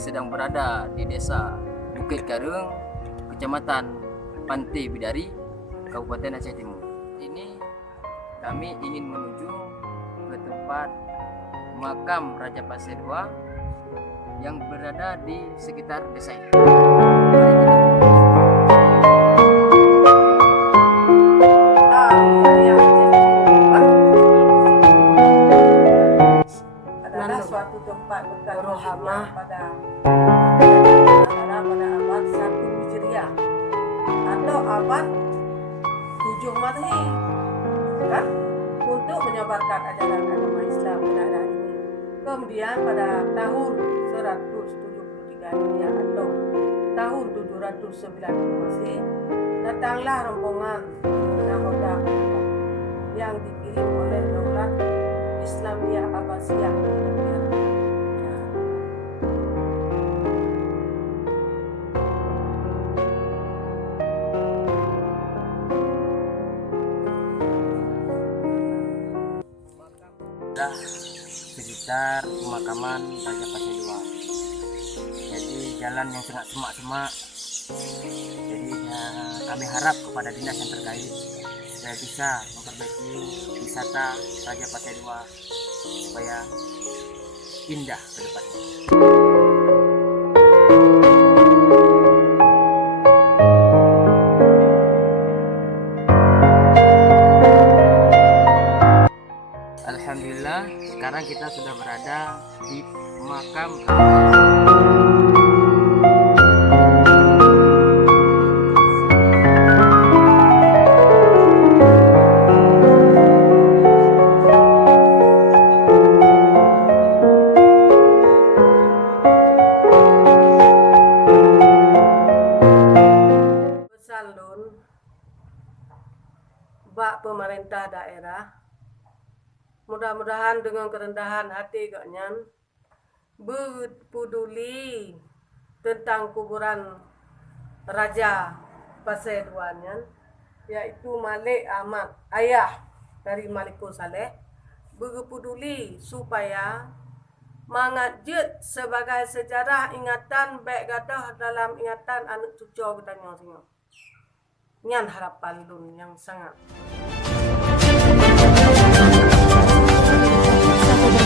sedang berada di desa Bukit Karung, Kecamatan Pantai Bidari, Kabupaten Aceh Timur. Ini kami ingin menuju ke tempat makam Raja Pasir II yang berada di sekitar desa ini. Adalah suatu tempat berrohamah pada abad 1 Hijriah atau abad 7 Masehi, kan? Untuk menyebarkan ajaran agama Islam ke daerah ini. Kemudian pada tahun 173 Hijriah atau tahun 790 Masehi, datanglah rombongan nahoda yang dikirim oleh Daulat Islamiyah Abbasiyah. Sekitar pemakaman Raja Pasir II. Jadi jalan yang sangat semak-semak. Jadi kami harap kepada dinas yang terkait supaya bisa memperbaiki wisata Raja Pasir II supaya indah ke depannya. Alhamdulillah, sekarang kita sudah berada di makam Salun bak pemerintah daerah, mudah-mudahan dengan kerendahan hati gaknyan berpeduli tentang kuburan Raja Pasir II, yaitu Malik Ahmad, ayah dari Maliko Saleh, berpeduli supaya mengajut sebagai sejarah ingatan baik gadah dalam ingatan anak cucu kita nyan harapan lun yang sangat